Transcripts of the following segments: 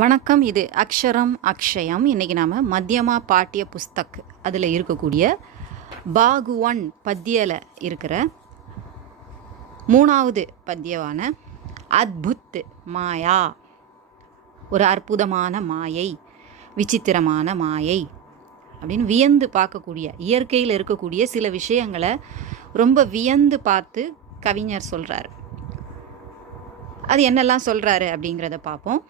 வணக்கம். இது அக்ஷரம் அக்ஷயம். இன்றைக்கி நாம் மத்தியமா பாட்டிய புஸ்தக் அதில் இருக்கக்கூடிய பாகு 1 பத்தியில் இருக்கிற 3வது பத்தியமான அத்புத் மாயா, ஒரு அற்புதமான மாயை, விசித்திரமான மாயை அப்படின்னு வியந்து பார்க்கக்கூடிய, இயற்கையில் இருக்கக்கூடிய சில விஷயங்களை ரொம்ப வியந்து பார்த்து கவிஞர் சொல்கிறார். அது என்னெல்லாம் சொல்கிறாரு அப்படிங்கிறத பார்ப்போம்.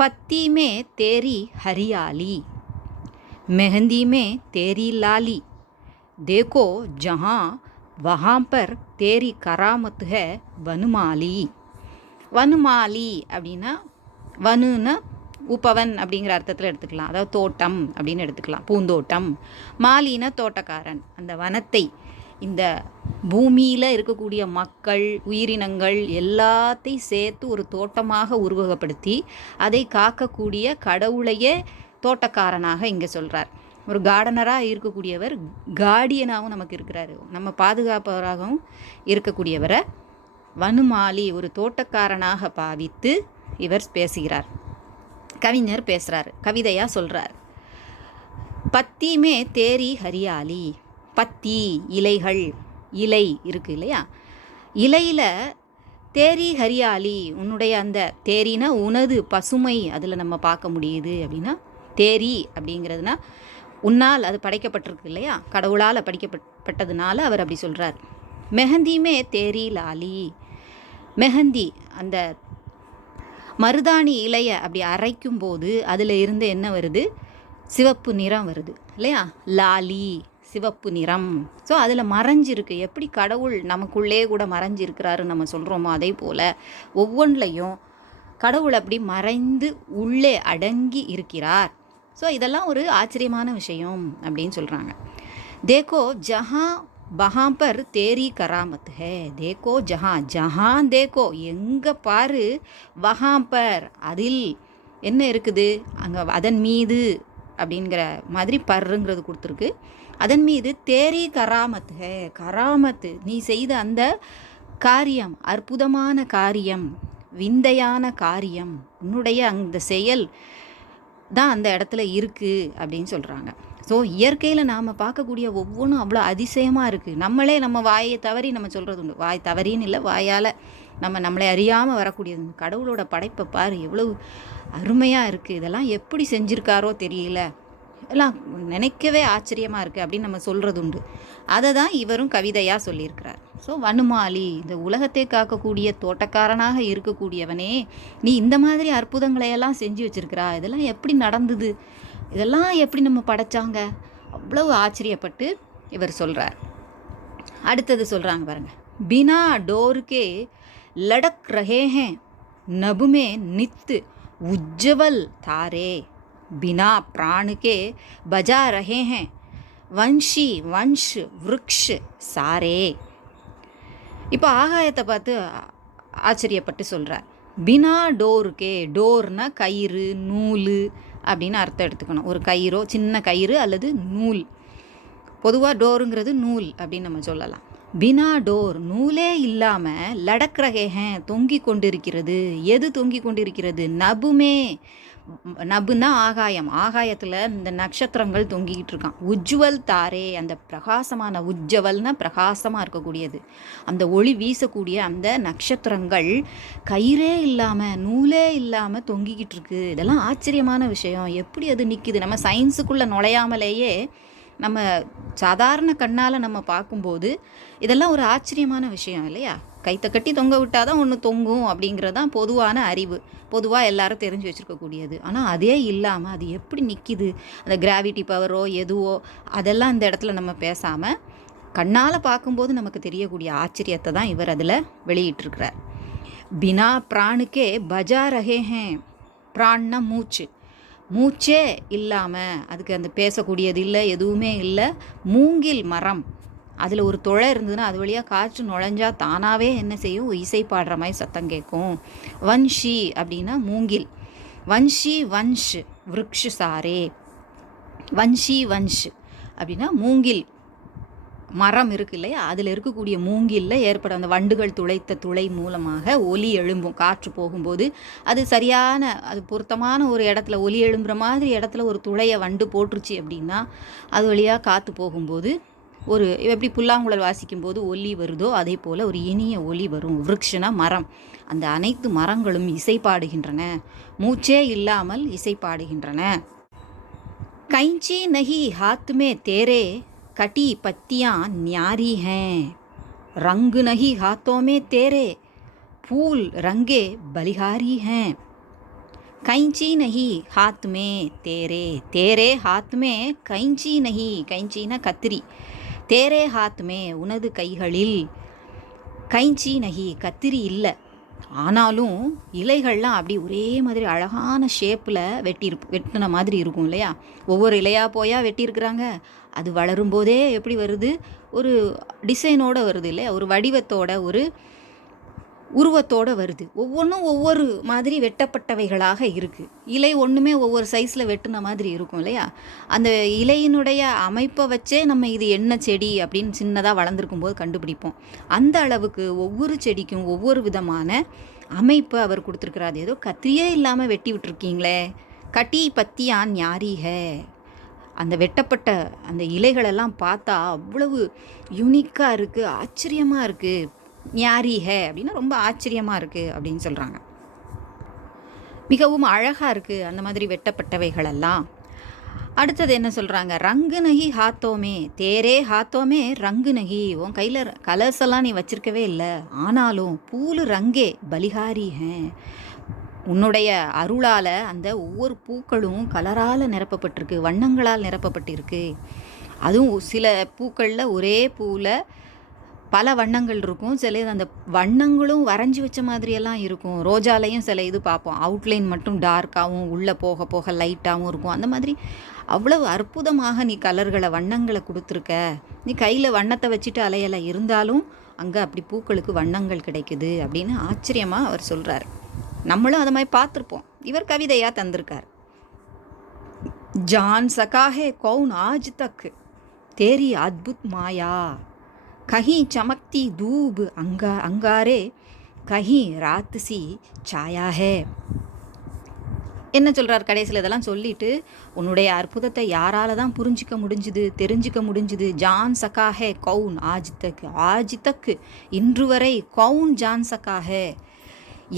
पत्ती में तेरी हरियाली, मेहंदी में तेरी लाली, देखो जहाँ वहाँ पर तेरी करामत है वनमाली. वनमाली அப்படின்னா வனுன்னா உப்பவன் அப்படிங்கிற அர்த்தத்தில் எடுத்துக்கலாம். அதாவது தோட்டம் அப்படின்னு எடுத்துக்கலாம், பூந்தோட்டம். மாலினா தோட்டக்காரன். அந்த வனத்தை, இந்த பூமியில் இருக்கக்கூடிய மக்கள், உயிரினங்கள் எல்லாத்தையும் சேர்த்து ஒரு தோட்டமாக உருவகப்படுத்தி அதை காக்கக்கூடிய கடவுளையே தோட்டக்காரனாக இங்கே சொல்கிறார். ஒரு கார்டனராக இருக்கக்கூடியவர் கார்டியனாகவும் நமக்கு இருக்கிறாரு, நம்ம பாதுகாப்பவராகவும் இருக்கக்கூடியவரை வனுமாலி, ஒரு தோட்டக்காரனாக பாவித்து இவர் பேசுகிறார். கவிஞர் பேசுகிறார், கவிதையாக சொல்கிறார். பத்திமே தேரி ஹரியாலி, பத்தி இலைகள், இலை இருக்குது இல்லையா, இலையில் தேரி ஹரியாலி, உன்னுடைய அந்த தேரினா உனது பசுமை அதில் நம்ம பார்க்க முடியுது. அப்படின்னா தேரி அப்படிங்கிறதுனா உன்னால் அது படைக்கப்பட்டிருக்கு இல்லையா, கடவுளால் படைக்கப்பட்டதுனால அவர் அப்படி சொல்கிறார். மெஹந்திமே தேரி லாலி, மெஹந்தி அந்த மருதாணி இலையை அப்படி அரைக்கும் போது அதில் இருந்து என்ன வருது, சிவப்பு நிறம் வருது இல்லையா, லாலி சிவப்பு நிறம். ஸோ அதில் மறைஞ்சிருக்கு. எப்படி கடவுள் நமக்குள்ளே கூட மறைஞ்சிருக்கிறாரு நம்ம சொல்கிறோமோ, அதே போல் ஒவ்வொன்றிலையும் கடவுள் அப்படி மறைந்து உள்ளே அடங்கி இருக்கிறார். ஸோ இதெல்லாம் ஒரு ஆச்சரியமான விஷயம் அப்படின்னு சொல்கிறாங்க. தேக்கோ ஜஹான் வஹான் பர் தேரி கராமத் ஹே, தேக்கோ ஜஹான், ஜஹான் தேக்கோ எங்கே பாரு, வஹான் பர் அதில் என்ன இருக்குது, அங்கே அதன் மீது அப்படிங்கிற மாதிரி பர்ருங்கிறது கொடுத்துருக்கு. அதன் மீது தேரி கராமத் ஹே, கராமத் நீ செய்த அந்த காரியம், அற்புதமான காரியம், விந்தையான காரியம், உன்னுடைய அந்த செயல் தான் அந்த இடத்துல இருக்குது அப்படின்னு சொல்கிறாங்க. ஸோ இயற்கையில் நாம் பார்க்கக்கூடிய ஒவ்வொன்றும் அவ்வளோ அதிசயமாக இருக்குது. நம்மளே நம்ம வாயை தவறி நம்ம சொல்கிறது உண்டு, வாய் தவறின்னு இல்லை, வாயால் நம்மளை அறியாமல் வரக்கூடியது. கடவுளோட படைப்பை பாரு எவ்வளவு அருமையாக இருக்குது, இதெல்லாம் எப்படி செஞ்சுருக்காரோ தெரியல, எல்லாம் நினைக்கவே ஆச்சரியமாக இருக்குது அப்படின்னு நம்ம சொல்கிறது உண்டு. அதை தான் இவரும் கவிதையாக சொல்லியிருக்கிறார். ஸோ வனுமாலி, இந்த உலகத்தை காக்கக்கூடிய தோட்டக்காரனாக இருக்கக்கூடியவனே, நீ இந்த மாதிரி அற்புதங்களையெல்லாம் செஞ்சு வச்சுருக்கிறா, இதெல்லாம் எப்படி நடந்தது, இதெல்லாம் எப்படி நம்ம படைச்சாங்க, அவ்வளவு ஆச்சரியப்பட்டு இவர் சொல்கிறார். அடுத்தது சொல்கிறாங்க பாருங்க. பினா டோருக்கே லடக் ரஹே ஹே நபுமே நித் உஜ்ஜவல் தாரே, बिना प्राण के बजा रहे हैं वंशी वंश वृक्ष सारे. இப்போ ஆகாயத்தை பார்த்து ஆச்சரியப்பட்டு சொல்கிறார். பினா டோருக்கே, டோர்னா கயிறு, நூல் அப்படின்னு அர்த்தம் எடுத்துக்கணும். ஒரு கயிறோ, சின்ன கயிறு அல்லது நூல், பொதுவாக டோருங்கிறது நூல் அப்படின்னு நம்ம சொல்லலாம். பினா டோர், நூலே இல்லாமல், லடக்ரகேஹன் தொங்கி கொண்டிருக்கிறது. எது தொங்கி கொண்டிருக்கிறது, நபுமே, நபுன்னா ஆகாயம், ஆகாயத்தில் இந்த நட்சத்திரங்கள் தொங்கிக்கிட்டு இருக்கான். உஜ்வல் தாரே, அந்த பிரகாசமான, உஜ்ஜவல்னா பிரகாசமாக இருக்கக்கூடியது, அந்த ஒளி வீசக்கூடிய அந்த நட்சத்திரங்கள் கயிறே இல்லாமல், நூலே இல்லாமல் தொங்கிக்கிட்டு இருக்கு. இதெல்லாம் ஆச்சரியமான விஷயம். எப்படி அது நிற்குது, நம்ம சயின்ஸுக்குள்ளே நுழையாமலேயே நம்ம சாதாரண கண்ணால் நம்ம பார்க்கும்போது இதெல்லாம் ஒரு ஆச்சரியமான விஷயம் இல்லையா. கைத்தை கட்டி தொங்க விட்டால் தான் ஒன்று தொங்கும் அப்படிங்கிறது தான் பொதுவான அறிவு, பொதுவாக எல்லாரும் தெரிஞ்சு வச்சுருக்கக்கூடியது. ஆனால் அதே இல்லாமல் அது எப்படி நிற்கிது, அந்த கிராவிட்டி பவரோ எதுவோ அதெல்லாம் இந்த இடத்துல நம்ம பேசாமல் கண்ணால் பார்க்கும்போது நமக்கு தெரியக்கூடிய ஆச்சரியத்தை தான் இவர் அதில் வெளியிட்டிருக்கிறார். பினா பிராணுக்கே பஜா ரஹே ஹே, பிரான்னா மூச்சு, மூச்சே இல்லாமல், அதுக்கு அந்த பேசக்கூடியது இல்லை, எதுவுமே இல்லை. மூங்கில் மரம், அதில் ஒரு துளை இருந்ததுன்னா அது வழியாக காற்று நுழைஞ்சா தானாகவே என்ன செய்யும், இசை பாடுற மாதிரி சத்தம் கேட்கும். வன்ஷி அப்படின்னா மூங்கில், வன்ஷி வன்ஷ் விருக்ஷ சாரே, வன்ஷி வன்ஷ் அப்படின்னா மூங்கில் மரம் இருக்கு இல்லையா, அதில் இருக்கக்கூடிய மூங்கிலில் ஏற்படும் அந்த வண்டுகள் துளைத்த துளை மூலமாக ஒலி எழும்பும். காற்று போகும்போது அது சரியான, அது பொருத்தமான ஒரு இடத்துல, ஒலி எழும்புற மாதிரி இடத்துல ஒரு துளையை வண்டு போட்டுருச்சு அப்படின்னா அது வழியாக காற்று போகும்போது ஒரு எப்படி புல்லாங்குழல் வாசிக்கும்போது ஒலி வருதோ அதே போல் ஒரு இனிய ஒலி வரும். விருக்ஷனா மரம். அந்த அனைத்து மரங்களும் இசைப்பாடுகின்றன, மூச்சே இல்லாமல் இசைப்பாடுகின்றன. கைஞ்சி நஹி हाथ में तेरे कटी पत्तियाँ न्यारी हैं, रंग नहीं हाथों में तेरे फूल रंगे बलिहारी हैं. कैंची नहीं हाथ में तेरे, तेरे हाथ में कैंची नहीं, कैंचीना கத்திரி, தேரே हाथ में உனது கைகளில், கைஞ்சி நகி கத்திரி இல்லை, ஆனாலும் இலைகள்லாம் அப்படி ஒரே மாதிரி அழகான ஷேப்பில் வெட்டின மாதிரி இருக்கும் இல்லையா. ஒவ்வொரு இலையாக போயா வெட்டியிருக்கிறாங்க. அது வளரும்போதே எப்படி வருது, ஒரு டிசைனோடு வருது இல்லையா, ஒரு வடிவத்தோட, ஒரு உருவத்தோடு வருது. ஒவ்வொன்றும் ஒவ்வொரு மாதிரி வெட்டப்பட்டவைகளாக இருக்குது. இலை ஒன்றுமே ஒவ்வொரு சைஸில் வெட்டின மாதிரி இருக்கும் இல்லையா. அந்த இலையினுடைய அமைப்பை வச்சே நம்ம இது என்ன செடி அப்படின்னு சின்னதாக வளர்ந்துருக்கும் போது கண்டுபிடிப்போம். அந்த அளவுக்கு ஒவ்வொரு செடிக்கும் ஒவ்வொரு விதமான அமைப்பு அவர் கொடுத்துருக்குறாரு. ஏதோ கத்திரியே இல்லாமல் வெட்டி விட்டுருக்கீங்களே, கட்டி பத்தியான் ஞாரிக. அந்த வெட்டப்பட்ட அந்த இலைகளெல்லாம் பார்த்தா அவ்வளவு யூனிக்காக இருக்குது, ஆச்சரியமாக இருக்குது. ஞாரி ஹே அப்படின்னா ரொம்ப ஆச்சரியமாக இருக்குது அப்படின்னு சொல்கிறாங்க. மிகவும் அழகாக இருக்குது அந்த மாதிரி வெட்டப்பட்டவைகளெல்லாம். அடுத்தது என்ன சொல்கிறாங்க, ரங்கு நகி ஹாத்தோமே, தேரே ஹாத்தோமே ரங்கு நகி. உன் கையில் கலர்ஸ் எல்லாம் நீ வச்சிருக்கவே இல்லை, ஆனாலும் பூலு ரங்கே பலிஹாரி ஹே. உன்னுடைய அருளால் அந்த ஒவ்வொரு பூக்களும் கலரால் நிரப்பப்பட்டிருக்கு, வண்ணங்களால் நிரப்பப்பட்டிருக்கு. அதுவும் சில பூக்களில் ஒரே பூவில் பல வண்ணங்கள் இருக்கும், சில அந்த வண்ணங்களும் வரைஞ்சி வச்ச மாதிரியெல்லாம் இருக்கும். ரோஜாலையும் சில இது பார்ப்போம், அவுட்லைன் மட்டும் டார்க்காகவும் உள்ளே போக போக லைட்டாகவும் இருக்கும். அந்த மாதிரி அவ்வளவு அற்புதமாக நீ கலர்களை, வண்ணங்களை கொடுத்துருக்க. நீ கையில் வண்ணத்தை வச்சுட்டு அலையலை, இருந்தாலும் அங்கே அப்படி பூக்களுக்கு வண்ணங்கள் கிடைக்குது அப்படின்னு ஆச்சரியமாக அவர் சொல்கிறார். நம்மளும் அதை மாதிரி பார்த்துருப்போம். இவர் கவிதையாக தந்திருக்கார். जान सका है कौन आज तक तेरी अद्भुत माया, कहीं चमकती धूप अंगारे, कहीं रात सी छाया है. என்ன சொல்கிறார் கடைசியில், இதெல்லாம் சொல்லிட்டு உன்னுடைய அற்புதத்தை யாரால தான் புரிஞ்சிக்க முடிஞ்சுது, தெரிஞ்சிக்க முடிஞ்சுது. ஜான் சக்காஹே கவுன் ஆஜ் தக், ஆஜ் தக் இன்று வரை கவுன் ஜான் சக்காஹே,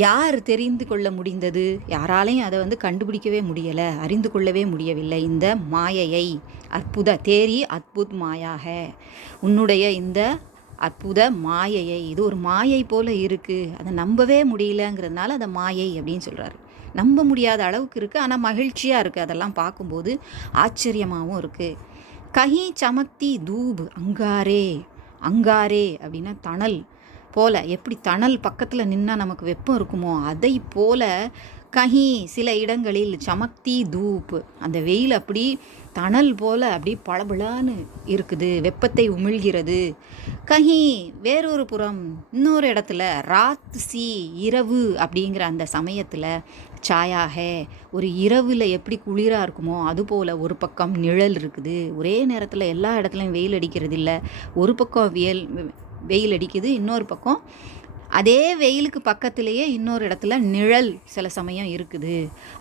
யார் தெரிந்து கொள்ள முடிந்தது, யாராலையும் அதை கண்டுபிடிக்கவே முடியலை, அறிந்து கொள்ளவே முடியவில்லை இந்த மாயையை. அற்புத தேரி அத்புத் மாயாக, உன்னுடைய இந்த அற்புத மாயையை. இது ஒரு மாயை போல இருக்குது, அதை நம்பவே முடியலங்கிறதுனால அதை மாயை அப்படின்னு சொல்கிறாரு. நம்ப முடியாத அளவுக்கு இருக்குது, ஆனால் மகிழ்ச்சியாக இருக்குது. அதெல்லாம் பார்க்கும்போது ஆச்சரியமாகவும் இருக்குது. கஹி சமக்தி தூப் அங்காரே, அங்காரே அப்படின்னா தணல் போல, எப்படி தணல் பக்கத்தில் நின்னால் நமக்கு வெப்பம் இருக்குமோ அதை போல, கஹி சில இடங்களில் சமக்தி தூப், அந்த வெயில் அப்படி தணல் போல் அப்படி பளபளன்னு இருக்குது, வெப்பத்தை உமிழ்கிறது. கஹி வேறொரு புறம், இன்னொரு இடத்துல ராத் சி இரவு அப்படிங்கிற அந்த சமயத்தில், சாயாக ஒரு இரவில் எப்படி குளிராக இருக்குமோ அதுபோல் ஒரு பக்கம் நிழல் இருக்குது. ஒரே நேரத்தில் எல்லா இடத்துலையும் வெயில் அடிக்கிறது இல்லை, ஒரு பக்கம் வெயில் அடிக்குது, இன்னொரு பக்கம் அதே வெயிலுக்கு பக்கத்திலேயே இன்னொரு இடத்துல நிழல் சில சமயம் இருக்குது.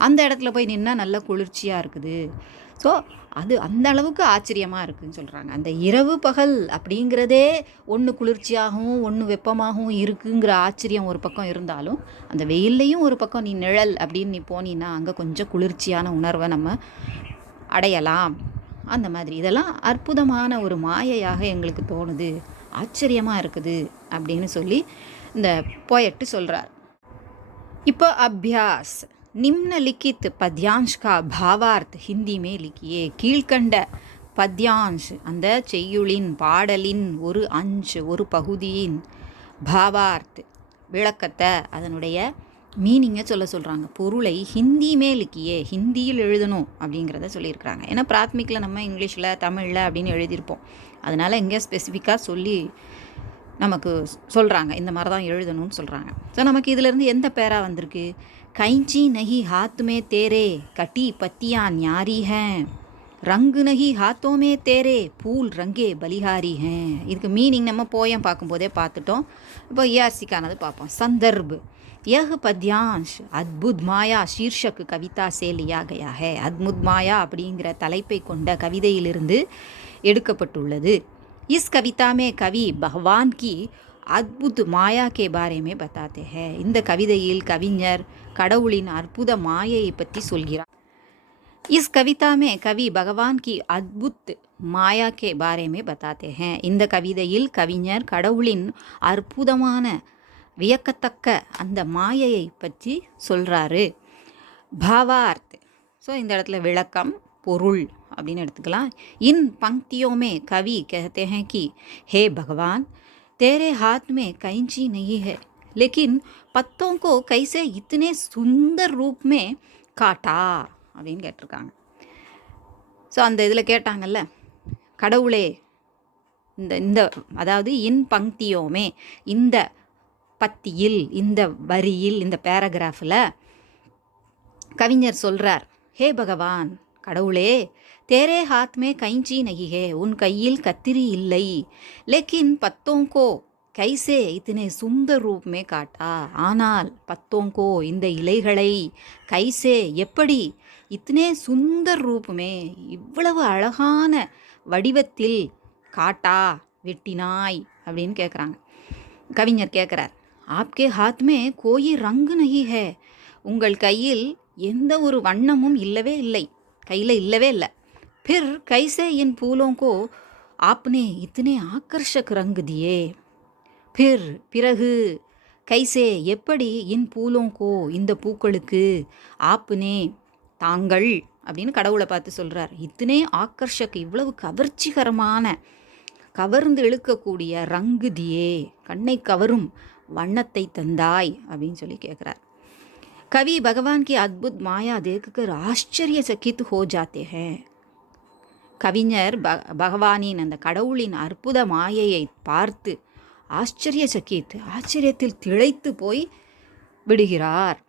அந்த இடத்துல போய் நின்னால் நல்ல குளிர்ச்சியாக இருக்குது. ஸோ அது அந்த அளவுக்கு ஆச்சரியமாக இருக்குதுன்னு சொல்கிறாங்க. அந்த இரவு பகல் அப்படிங்கிறதே ஒன்று குளிர்ச்சியாகவும் ஒன்று வெப்பமாகவும் இருக்குங்கிற ஆச்சரியம் ஒரு பக்கம் இருந்தாலும், அந்த வெயில்லையும் ஒரு பக்கம் நீ நிழல் அப்படின்னு நீ போனீன்னா அங்கே கொஞ்சம் குளிர்ச்சியான உணர்வை நம்ம அடையலாம். அந்த மாதிரி இதெல்லாம் அற்புதமான ஒரு மாயையாக எங்களுக்கு தோணுது, ஆச்சரியமாக இருக்குது அப்படின்னு சொல்லி இந்த போயட்டு சொல்கிறார். இப்போ அபியாஸ், நிம்னலிखित पद्यांश का भावार्थ हिंदी में लिखिए. கீழ்கண்ட பத்யான்ஷ் அந்த செய்யுளின் பாடலின் ஒரு அன்ஷ் ஒரு பகுதியின் பாவார்த் விளக்கத்தை அதனுடைய மீனிங்கை சொல்கிறாங்க. பொருளை ஹிந்தி லிக்கியே, ஹிந்தியில் எழுதணும் அப்படிங்கிறத சொல்லியிருக்கிறாங்க. ஏன்னா பிராத்மிக்கில் நம்ம இங்கிலீஷில் தமிழில் அப்படின்னு எழுதியிருப்போம். அதனால் இங்கே ஸ்பெசிஃபிக்காக சொல்லி நமக்கு சொல்கிறாங்க, இந்த மாதிரி தான் எழுதணும்னு சொல்கிறாங்க. ஸோ நமக்கு இதிலேருந்து எந்த பேரா வந்திருக்கு, கைஞ்சி நஹி ஹாத் மே தேரே கட்டி பத்தியான் ஞாரி ஹே. ரங்கு நகி ஹாத்தோமே தேரே பூல் ரங்கே பலிஹாரி ஹேன். இதுக்கு மீனிங் நம்ம போயம் பார்க்கும்போதே பார்த்துட்டோம். இப்போ ERCக்கானது பார்ப்போம். சந்தர்ப் यह पद्यांश अद्भुत माया शीर्षक कविता से लिया गया है. அத்புத் மாயா அப்படிங்கிற தலைப்பை கொண்ட கவிதையிலிருந்து எடுக்கப்பட்டுள்ளது. इस कविता में कवि भगवान की अद्भुत माया के बारे में बताते हैं. இந்த கவிதையில் கவிஞர் கடவுளின் அற்புத மாயையை பற்றி சொல்கிறார். इस कविता में कवि भगवान की अद्भुत माया के बारे में बताते हैं. இந்த கவிதையில் கவிஞர் கடவுளின் அற்புதமான வியக்கத்தக்க அந்த மாயையை பற்றி சொல்கிறாரு. பாவார்த், ஸோ இந்த இடத்துல விளக்கம் பொருள் அப்படின்னு எடுத்துக்கலாம். इन पंक्तियों में कवि कहते हैं कि हे भगवान, तेरे हाथ में कैंची नहीं है, लेकिन पत्तों को कैसे इतने सुंदर रूप में काटा அப்படின்னு கேட்டிருக்காங்க. ஸோ அந்த இதில் கேட்டாங்கல்ல, கடவுளே இந்த இந்த அதாவது இன் பங்கியோமே, இந்த பத்தியில், இந்த வரியில், இந்த பேராகிராஃபில் கவிஞர் சொல்கிறார், ஹே பகவான், கடவுளே, தேரே ஹாத் மே கைஞ்சி நகி ஹே, உன் கையில் கத்திரி இல்லை, லேக்கின் பத்தோங்கோ கைசே இத்தனை சுந்தர் ரூப் மே காட்டா, ஆனால் பத்தோங்கோ இந்த இலைகளை கைசே எப்படி இத்தனை சுந்தர் ரூபமே இவ்வளவு அழகான வடிவத்தில் காட்டா வெட்டினாய் அப்படின்னு கேட்குறாங்க. கவிஞர் கேட்குறார், ஆப்கே ஹாத் மே கோயி ரங்கு நஹி ஹே, உங்கள் கையில் எந்த ஒரு வண்ணமும் இல்லவே இல்லை, கையில் இல்லவே இல்லை. பிர் கைசே இன் பூலோங்கோ ஆப்னே இத்தனை ஆக்கர்ஷக் ரங்கு தியே, பிர் பிறகு, கைசே எப்படி, இன் பூலோங்கோ இந்த பூக்களுக்கு, ஆப்னே தாங்கள் அப்படின்னு கடவுளை பார்த்து சொல்கிறார், இத்தனை ஆக்கர்ஷக் இவ்வளவு கவர்ச்சிகரமான கவர்ந்து இழுக்கக்கூடிய ரங்கு தியே கண்ணை கவரும் வண்ணத்தை தந்தாய் அப்படின்னு சொல்லி கேட்குறார். கவி பகவான் கி அத்புத் மாயா தேக்குக்கர் ஆச்சரியசக்கித் ஹோ ஜாத்தே ஹே. கவிஞர் பகவானின் அந்த கடவுளின் அற்புத மாயையை பார்த்து ஆச்சரியசக்கித் ஆச்சரியத்தில் திளைத்து போய் விடுகிறார்.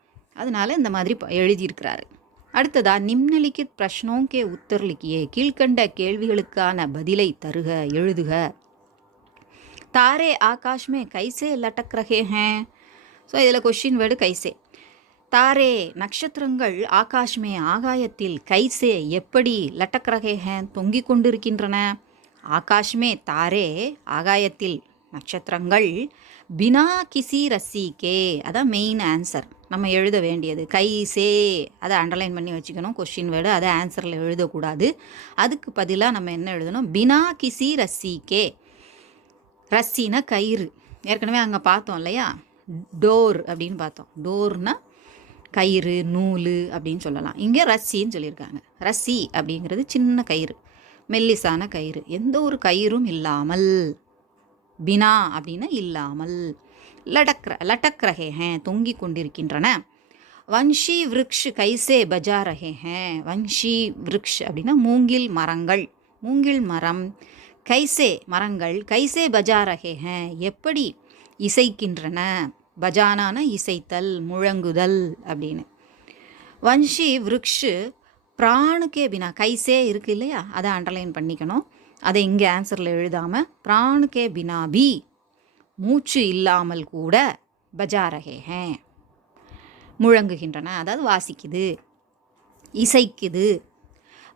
அதனால இந்த மாதிரி எழுதியிருக்கிறாரு. அடுத்ததா நிம்னலிக்கித் பிரஷ்னோं के उत्तर लिखिए, கீழ்கண்ட கேள்விகளுக்கான பதிலை தருக, எழுதுக. தாரே ஆகாஷ் மே கைசே லட்டக் ரஹே ஹேன். ஸோ இதில் கொஷின் வேர்டு கைசே. தாரே நட்சத்திரங்கள் ஆகாஷ் மே ஆகாயத்தில் கைசே எப்படி லட்டக் ரஹே ஹேன் தொங்கிக் கொண்டிருக்கின்றன. ஆகாஷ் மே தாரே ஆகாயத்தில் நட்சத்திரங்கள் பினா கிசி ரசி கே, அதான் மெயின் ஆன்சர் நம்ம எழுத வேண்டியது. கைசே அதை அண்டர்லைன் பண்ணி வச்சுக்கணும். கொஷின் வேர்டு அதை ஆன்சரில் எழுதக்கூடாது. அதுக்கு பதிலாக நம்ம என்ன எழுதணும், பினா கிசி ரசி கே. ரசினா கயிறு, ஏற்கனவே அங்கே பார்த்தோம் இல்லையா, டோர் அப்படின்னு பார்த்தோம். டோர்னா கயிறு, நூல் அப்படின்னு சொல்லலாம். இங்கே ரசின்னு சொல்லியிருக்காங்க. ரசி அப்படிங்கிறது சின்ன கயிறு, மெல்லிசான கயிறு, எந்த ஒரு கயிறும் இல்லாமல். பினா அப்படின்னா இல்லாமல். லட்டக் ரஹே ஹேன் தொங்கிக் கொண்டிருக்கின்றன. வன்ஷி விருக்ஷ் கைசே பஜா ரஹே ஹேன். வன்ஷி விருக்ஷ் அப்படின்னா மூங்கில் மரங்கள், மூங்கில் மரம். கைசே மரங்கள், கைசே பஜா ரஹே ஹேன் எப்படி இசைக்கின்றன. பஜானான இசைத்தல், முழங்குதல் அப்படின்னு. வன்ஷி விருக்ஷ் பிராணுக்கே பினா, கைசே இருக்குது இல்லையா, அதை அண்டர்லைன் பண்ணிக்கணும். அதை இங்கே ஆன்சரில் எழுதாமல் பிராணுக்கே பினா பி, மூச்சு இல்லாமல் கூட பஜா ரஹே ஹேன் முழங்குகின்றன, அதாவது வாசிக்குது, இசைக்குது.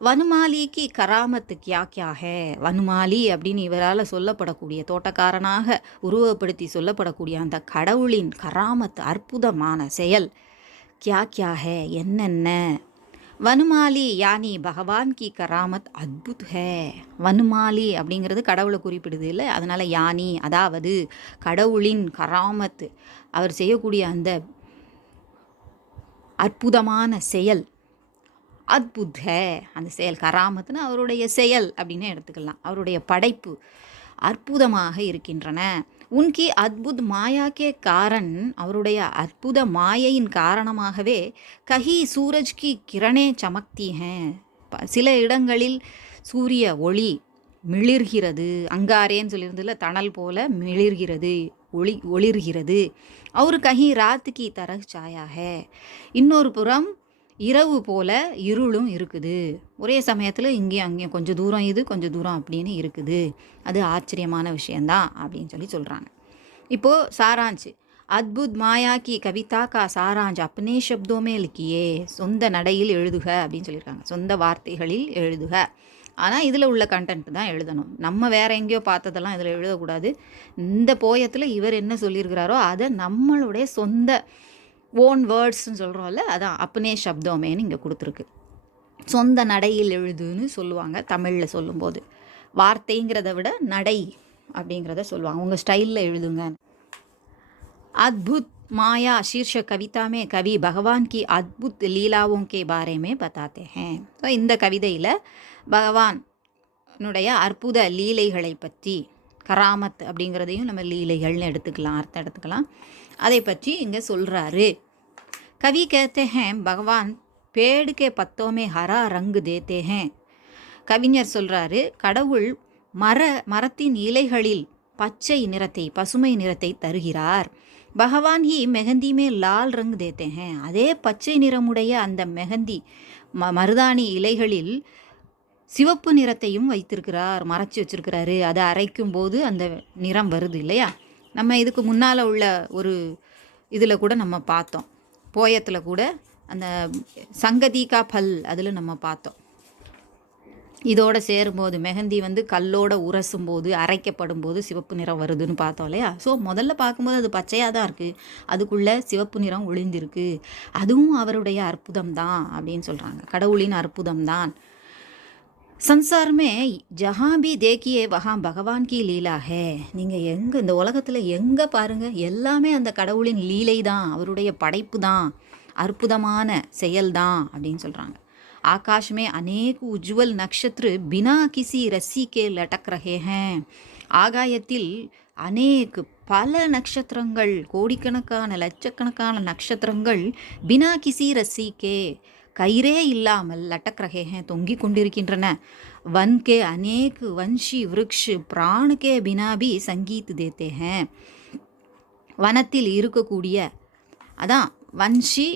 வனுமாலிக்கு கராமத்து கியா கியா ஹே. வனுமாலி அப்படின்னு இவரால் சொல்லப்படக்கூடிய, தோட்டக்காரனாக உருவப்படுத்தி சொல்லப்படக்கூடிய அந்த கடவுளின் கராமத் அற்புதமான செயல் கியா கியா ஹே என்னென்ன. வனுமாலி யானி பகவான் கி கராமத் அத்புத் ஹே. வனுமாலி அப்படிங்கிறது கடவுளை குறிப்பிடுது இல்லை, அதனால் யானி அதாவது கடவுளின் கராமத், அவர் செய்யக்கூடிய அந்த அற்புதமான செயல், அத்புத் ஹே அந்த செயல். கராமத்துன்னு அவருடைய செயல் அப்படின்னு எடுத்துக்கலாம், அவருடைய படைப்பு அற்புதமாக இருக்கின்றன. உன்கி அத்புத் மாயா கே காரன், அவருடைய அற்புத மாயையின் காரணமாகவே கஹி சூரஜ் கி கிரணே சமக்தி ஹே, சில இடங்களில் சூரிய ஒளி மிளிர்கிறது. அங்காரேன்னு சொல்லியிருந்ததில் தணல் போல மிளிர்கிறது, ஒளிர்கிறது. அவர் கஹி ராத் கி தரஹ் சாயா ஹே, இன்னொரு புறம் இரவு போல இருளும் இருக்குது. ஒரே சமயத்தில் இங்கேயும் அங்கேயும் கொஞ்சம் தூரம் இது கொஞ்சம் தூரம் அப்படின்னு இருக்குது. அது ஆச்சரியமான விஷயந்தான் அப்படின்னு சொல்கிறாங்க. இப்போது சாராஞ்ச் அத்புத் மாயா கி கவிதா கா சாராஞ்ச் அப்னே சப்தோமே லிக்கியே, சொந்த நடையில் எழுதுக அப்படின்னு சொல்லியிருக்காங்க. சொந்த வார்த்தைகளில் எழுதுக. ஆனால் இதில் உள்ள கண்டென்ட் தான் எழுதணும். நம்ம வேறு எங்கேயோ பார்த்ததெல்லாம் இதில் எழுதக்கூடாது. இந்த போயத்தில் இவர் என்ன சொல்லியிருக்கிறாரோ அதை நம்மளுடைய சொந்த ஓன் வேர்ட்ஸ்ன்னு சொல்கிறோம்ல, அதான் அப்னே சப்தோமேன்னு இங்கே கொடுத்துருக்கு. சொந்த நடையில் எழுதுன்னு சொல்லுவாங்க தமிழில் சொல்லும்போது. வார்த்தைங்கிறத விட நடை அப்படிங்கிறத சொல்லுவாங்க. உங்கள் ஸ்டைலில் எழுதுங்க. अद्भुत माया शीर्षक कविता में कवि भगवान की अद्भुत लीलाओं के बारे में बताते हैं. ஸோ இந்த கவிதையில் பகவானுடைய அற்புத லீலைகளை பற்றி, கராமத் அப்படிங்கிறதையும் நம்ம லீலைகள்னு எடுத்துக்கலாம், அர்த்தம் எடுத்துக்கலாம். அதை பற்றி இங்கே சொல்கிறாரு. कवि कहते हैं भगवान पेड़ के पत्तों में हरा रंग देते हैं. கவிஞர் சொல்கிறாரு, கடவுள் மரத்தின் இலைகளில் பச்சை நிறத்தை, பசுமை நிறத்தை தருகிறார். பகவான் ஹி மெஹந்தி மே லால் ரங் தேத்தே ஹேன். அதே பச்சை நிறமுடைய அந்த மெஹந்தி மருதாணி இலைகளில் சிவப்பு நிறத்தையும் வைத்திருக்கிறார், மறைச்சி வச்சிருக்கிறாரு. அதை அரைக்கும் போது அந்த நிறம் வருது இல்லையா? நம்ம இதுக்கு முன்னால் உள்ள ஒரு இதில் கூட நம்ம பார்த்தோம், போயத்தில் கூட அந்த சங்கதிகா பல் அதில் நம்ம பார்த்தோம். இதோடு சேரும்போது மெஹந்தி கல்லோட உரசும் போது, அரைக்கப்படும் போது சிவப்பு நிறம் வருதுன்னு பார்த்தோம் இல்லையா? ஸோ முதல்ல பார்க்கும்போது அது பச்சையாக தான் இருக்குது, அதுக்குள்ளே சிவப்பு நிறம் ஒளிந்திருக்கு. அதுவும் அவருடைய அற்புதம் தான் அப்படின்னு சொல்கிறாங்க, கடவுளின் அற்புதம் தான். சன்சாரமே ஜஹாபி தேக்கியே வஹா பகவான் கி லீலா ஹே. நீங்கள் எங்கே இந்த உலகத்தில் எங்கே பாருங்கள், எல்லாமே அந்த கடவுளின் லீலை தான், அவருடைய படைப்பு தான், அற்புதமான செயல் தான் அப்படின்னு சொல்கிறாங்க. आकाश में अनेक उज्ज्वल नक्षत्र बिना किसी रस्सी के लटक रहे हैं. ஆகாயத்தில் அநேக் பல நட்சத்திரங்கள், கோடிக்கணக்கான லட்சக்கணக்கான நட்சத்திரங்கள் பினா கிசி ரசிக்கே, கயிறே இல்லாமல் லட்டக் ரஹே ஹேன், தொங்கிக் கொண்டிருக்கின்றன. वन के अनेक वंशी वृक्ष प्राण के बिना भी संगीत देते हैं. வனத்தில் இருக்கக்கூடிய, அதான் வன்ஷி,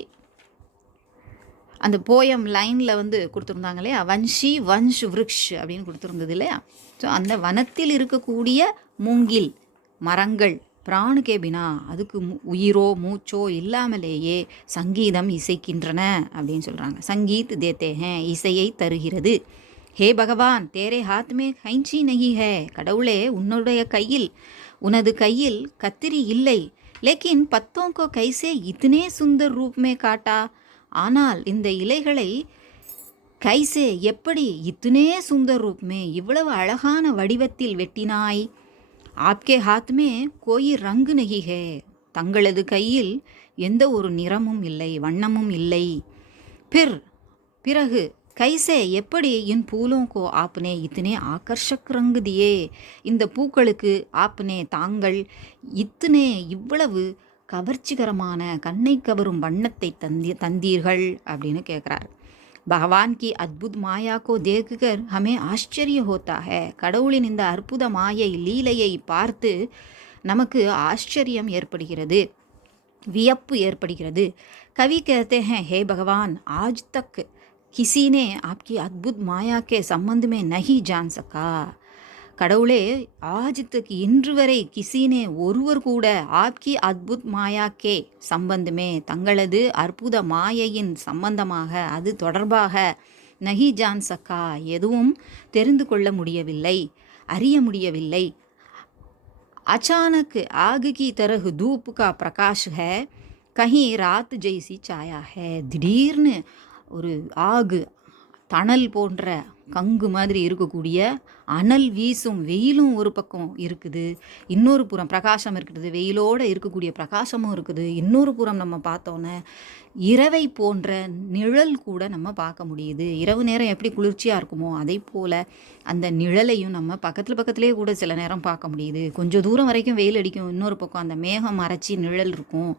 அந்த போயம் லைனில் கொடுத்துருந்தாங்க இல்லையா, வன்ஷி வன்ஷ் விருக்ஷ் அப்படின்னு கொடுத்துருந்தது இல்லையா? ஸோ அந்த வனத்தில் இருக்கக்கூடிய மூங்கில் மரங்கள் பிராணுக்கே பினா, அதுக்கு உயிரோ மூச்சோ இல்லாமலேயே சங்கீதம் இசைக்கின்றன அப்படின்னு சொல்கிறாங்க. சங்கீத் தேத்தே ஹேன், இசையை தருகிறது. ஹே பகவான் தேரே ஹாத் மே கைஞ்சி நஹி ஹே. கடவுளே, உனது கையில் கத்திரி இல்லை. லேக்கின் பத்தோं को कैसे इतने सुंदर रूप में काटा. ஆனால் இந்த இலைகளை கைசே, எப்படி, இத்துனே சுந்தர் ரூப்மே, இவ்வளவு அழகான வடிவத்தில் வெட்டினாய். ஆப்கே ஹாத்மே கோயி ரங்கு நஹி ஹே. தங்களது கையில் எந்த ஒரு நிறமும் இல்லை, வண்ணமும் இல்லை. பிறகு கைசே, எப்படி, என் பூலோங்கோ ஆப்னே இத்தனே ஆகர்ஷக் ரங்கு தியே. இந்த பூக்களுக்கு ஆப்னே தாங்கள் இத்தனே இவ்வளவு கவர்ச்சிகரமான, கண்ணை கவரும் வண்ணத்தை தந்தீர்கள் அப்படின்னு கேட்குறாரு. பகவான் கி அத்புத் மாயா கோ தேக்குகர் ஹமே ஆச்சரிய ஹோத்தா ஹே. கடவுளின் இந்த அற்புத மாயை லீலையை பார்த்து நமக்கு ஆச்சரியம் ஏற்படுகிறது, வியப்பு ஏற்படுகிறது. கவி कहते हैं, हे भगवान आज तक किसी ने आपकी अद्भुत माया के संबंध में नहीं जान सका. கடவுளே, ஆஜ் தக் இன்று வரை கிசினே ஒருவர் கூட ஆப்கி அத்புத் மாயா கே சம்பந்தமே, தங்களது அற்புத மாயையின் சம்பந்தமாக, அது தொடர்பாக நஹி ஜான் சக்கா, எதுவும் தெரிந்து கொள்ள முடியவில்லை, அறிய முடியவில்லை. அச்சானக் ஆக் கி தரஹ் தூப் கா பிரகாஷ் ஹே, கஹி ராத் ஜெய்சி சாயா ஹே. திடீர்னு ஒரு ஆகு, தணல் போன்ற கங்கு மாதிரி இருக்கக்கூடிய அனல் வீசும் வெயிலும் ஒரு பக்கம் இருக்குது, இன்னொரு புறம் பிரகாசம் இருக்குது, வெயிலோடு இருக்கக்கூடிய பிரகாசமும் இருக்குது. இன்னொரு புறம் நம்ம பார்த்தோன்னே இரவை போன்ற நிழல் கூட நம்ம பார்க்க முடியுது. இரவு நேரம் எப்படி குளிர்ச்சியாக இருக்குமோ அதே போல் அந்த நிழலையும் நம்ம பக்கத்துலேயே கூட சில நேரம் பார்க்க முடியுது. கொஞ்சம் தூரம் வரைக்கும் வெயில் அடிக்கும், இன்னொரு பக்கம் அந்த மேகம் மறைச்சி நிழல் இருக்கும்.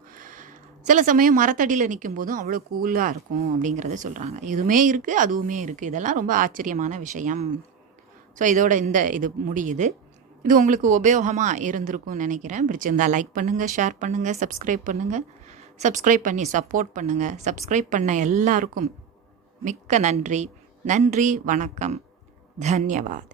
சில சமயம் மரத்தடியில் நிற்கும் போதும் அவ்வளோ கூலாக இருக்கும் அப்படிங்கிறத சொல்கிறாங்க. இதுவுமே இருக்குது, அதுவுமே இருக்குது. இதெல்லாம் ரொம்ப ஆச்சரியமான விஷயம். ஸோ இதோட இது முடியுது. இது உங்களுக்கு உபயோகமாக இருந்திருக்கும்னு நினைக்கிறேன். பிடிச்சிருந்தால் லைக் பண்ணுங்கள், ஷேர் பண்ணுங்கள், சப்ஸ்கிரைப் பண்ணுங்கள். சப்ஸ்கிரைப் பண்ணி சப்போர்ட் பண்ணுங்கள். சப்ஸ்கிரைப் பண்ண எல்லாருக்கும் மிக்க நன்றி. நன்றி, வணக்கம், தன்யவாத்.